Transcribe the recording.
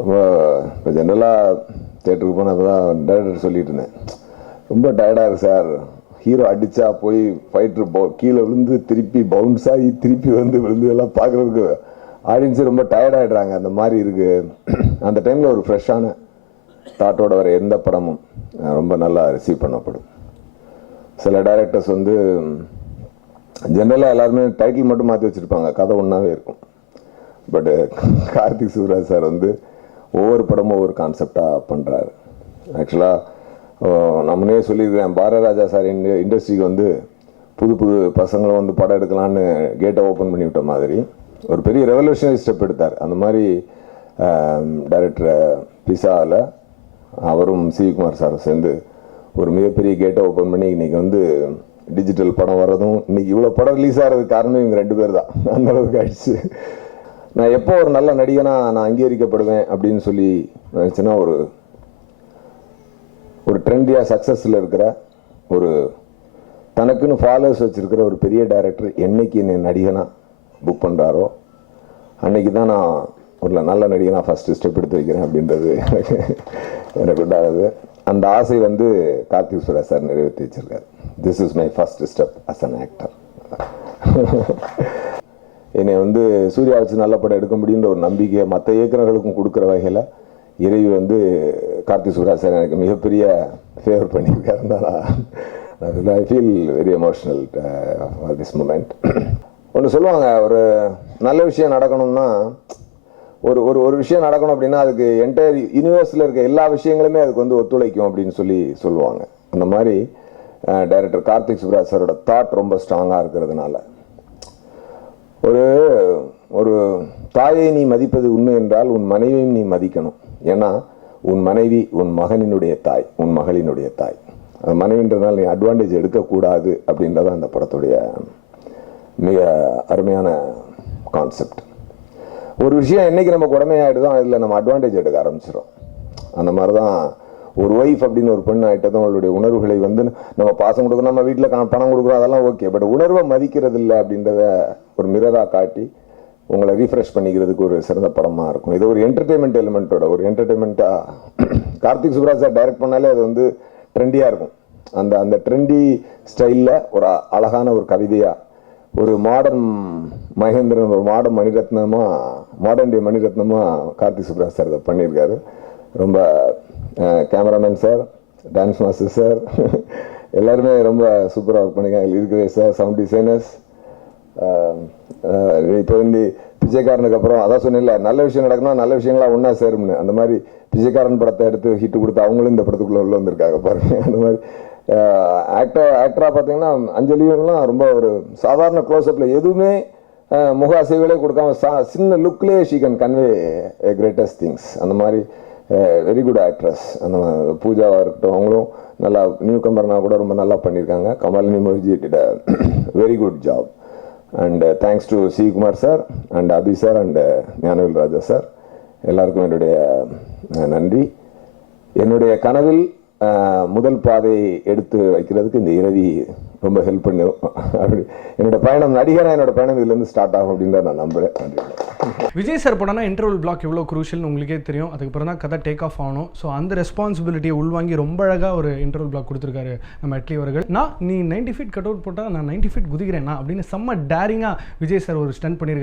இப்போ ஜென்ரலாக தேட்டருக்கு போனப்போ தான் டேரக்டர் சொல்லிட்டு இருந்தேன், ரொம்ப டயர்டாக இருக்குது சார், ஹீரோ அடித்தா போய் ஃபைட்ரு கீழே விழுந்து திருப்பி பவுன்ஸ் ஆகி திருப்பி விழுந்து எல்லாம் பார்க்குறதுக்கு ஆடியன்ஸு ரொம்ப டயர்டாகிடுறாங்க, அந்த மாதிரி இருக்குது. அந்த டைமில் ஒரு ஃப்ரெஷ்ஷான தாட்டோட வர எந்த படமும் ரொம்ப நல்லா ரிசீவ் பண்ணப்படும். சில டைரக்டர்ஸ் ஜென்ரலாக எல்லாருமே டைட்டில் மட்டும் மாற்றி வச்சுருப்பாங்க, கதை ஒன்றாவே இருக்கும். பட்டு கார்த்திக் சுப்ராஜ் சார் ஒவ்வொரு படமும் ஒவ்வொரு கான்செப்டாக பண்ணுறாரு. ஆக்சுவலாக நம்மனே சொல்லியிருக்கேன், பாரதிராஜா சார் இண்டஸ்ட்ரிக்கு புது புது பசங்களும் படம் எடுக்கலான்னு கேட்டை ஓப்பன் பண்ணி விட்ட மாதிரி ஒரு பெரிய ரெவல்யூஷனரி ஸ்டெப் எடுத்தார். அந்த மாதிரி டைரக்டர் பிசாவில் அவரும் சிவிகுமார் சாரும் சேர்ந்து ஒரு மிகப்பெரிய கேட்டை ஓப்பன் பண்ணி இன்றைக்கி டிஜிட்டல் படம் வர்றதும் இன்றைக்கி இவ்வளோ படம் ரிலீஸ் ஆகிறதுக்கு காரணம் இவங்க 2 பேர் தான். அந்த அளவுக்கு ஆயிடுச்சு. நான் எப்போ ஒரு நல்ல நடிகனாக நான் அங்கீகரிக்கப்படுவேன் அப்படின்னு சொல்லி நினச்சேன்னா, ஒரு ட்ரெண்டியாக சக்ஸஸில் இருக்கிற ஒரு தனக்குன்னு ஃபாலோவர்ஸ் வச்சுருக்கிற ஒரு பெரிய டைரக்டர் என்னைக்கு என்னை நடிகனாக புக் பண்ணுறாரோ அன்னைக்கு தான் நான் ஒரு நல்ல நடிகனாக ஃபஸ்ட்டு ஸ்டெப் எடுத்து வைக்கிறேன் அப்படின்றது எனக்கு உண்டாகுது. அந்த ஆசை கார்த்திக் சுப்ராஜ் சார் நிறைவேற்றி வச்சிருக்காரு. This is my first step as an actor. என்னை சூர்யா வச்சு நல்ல படம் எடுக்க முடியுன்ற ஒரு நம்பிக்கையை மற்ற இயக்குநர்களுக்கும் கொடுக்குற வகையில் இறைவி கார்த்திக் சுப்ராஜ் சார் எனக்கு மிகப்பெரிய ஃபேவர் பண்ணியிருக்காருன்னா I feel very emotional for this moment. ஒன்று சொல்லுவாங்க, ஒரு நல்ல விஷயம் நடக்கணும்னா ஒரு விஷயம் நடக்கணும் அப்படின்னா அதுக்கு என்டையர் யூனிவர்ஸில் இருக்க எல்லா விஷயங்களுமே அதுக்கு ஒத்துழைக்கும் அப்படின்னு சொல்லுவாங்க. அந்த மாதிரி டைரக்டர் கார்த்திக் சுப்ராஜ் சாரோட தாட் ரொம்ப ஸ்ட்ராங்காக இருக்கிறதுனால, ஒரு தாயை நீ மதிப்பது உண்மை என்றால் உன் மனைவியும் நீ மதிக்கணும். ஏன்னா உன் மனைவி உன் மகனினுடைய தாய், உன் மகளினுடைய தாய். அது மனைவின்றதுனால நீ அட்வான்டேஜ் எடுக்கக்கூடாது அப்படின்றத அந்த படத்துடைய மிக அருமையான கான்செப்ட். ஒரு விஷயம் என்னைக்கு நம்ம உடமையாயிடுதோ அதில் நம்ம அட்வான்டேஜ் எடுக்க ஆரம்பிச்சிடும். அந்த மாதிரி தான் ஒரு ஒய்ஃப் அப்படின்னு ஒரு பெண் ஆகிட்டதும் அவளுடைய உணர்வுகளை நம்ம பாசம் கொடுக்குறோம், நம்ம வீட்டில் பணம் கொடுக்குறோம், அதெல்லாம் ஓகே. பட் உணர்வை மதிக்கிறது இல்லை அப்படின்றத ஒரு மிரராக காட்டி உங்களை ரீஃப்ரெஷ் பண்ணிக்கிறதுக்கு ஒரு சிறந்த படமாக இருக்கும். இது ஒரு என்டர்டெயின்மெண்ட் எலிமெண்ட்டோட ஒரு என்டர்டெயின்மெண்ட்டாக கார்த்திக் சுப்ராஜ் சார் டைரக்ட் பண்ணாலே அது ட்ரெண்டியாக இருக்கும். அந்த ட்ரெண்டி ஸ்டைலில் ஒரு அழகான ஒரு கவிதையாக ஒரு மாடர்ன் மகேந்திரன், ஒரு மாடர்ன் டே மணிரத்னமாக கார்த்திக் சுப்ராஜ் சார் இதை பண்ணியிருக்காரு. ரொம்ப cameraman sir, dance master sir எல்லாருமே ரொம்ப சூப்பராக ஒர்க் பண்ணியிருக்காங்க. இருக்கவே சார், சவுண்ட் டிசைனர்ஸ். இப்போ பிச்சைக்காரனுக்கு அப்புறம் அதான் சொன்னேன்ல, நல்ல விஷயம் நடக்கணும், நல்ல விஷயங்களாக ஒன்றா சேரும்னு. அந்த மாதிரி பிச்சைக்காரன் படத்தை எடுத்து ஹிட்டு கொடுத்து அவங்களும் இந்த படத்துக்குள்ளே உள்ள வந்திருக்காங்க பாருங்க. அந்த மாதிரி ஆக்டராக பார்த்தீங்கன்னா அஞ்சலியெல்லாம் ரொம்ப ஒரு சாதாரண க்ளோஸ்அப்பில் எதுவுமே முக அசைவுகளே கொடுக்காம சின்ன லுக்லேயே she can convey greatest things. அந்த மாதிரி வெரி குட் ஆக்ட்ரஸ். அந்த பூஜாவாக இருக்கட்டும், அவங்களும் நல்லா நியூ கம்பர்னா கூட ரொம்ப நல்லா பண்ணியிருக்காங்க. Kamalini Mukherjee did a very good job. And thanks to Sivakumar sir and Abi sir and Gnanavel Raja sir, எல்லாருக்கும் என்னுடைய நன்றி. என்னுடைய கனவில் முதல் பாதையை எடுத்து வைக்கிறதுக்கு இந்த இரவி ரொம்ப ஹெல்ப் பண்ணும். அப்படி என்னோட பயணம் நடிகராக என்னோட பயணம் இதுலேருந்து ஸ்டார்ட் ஆகும் அப்படின்னு நான் நம்புகிறேன். நன்றி. விஜய் சார் படம்னா இன்டர்வல் பிளாக் எவ்வளோ குரூஷியல்னு உங்களுக்கே தெரியும். அதுக்கப்புறம் தான் கதை டேக் ஆஃப் ஆகணும். ஸோ அந்த ரெஸ்பான்சிபிலிட்டியை உள்வாங்கி ரொம்ப அழகாக ஒரு இன்டர்வல் பிளாக் கொடுத்துருக்காரு நம்ம அட்லி அவர்கள். நீ 90 ஃபீட் கட் அவுட் போட்டால் நான் 90 ஃபீட் குதிக்கிறேன்னா அப்படின்னு செம்ம டேரிங்காக விஜய் சார் ஒரு ஸ்டண்ட் பண்ணியிருக்காரு.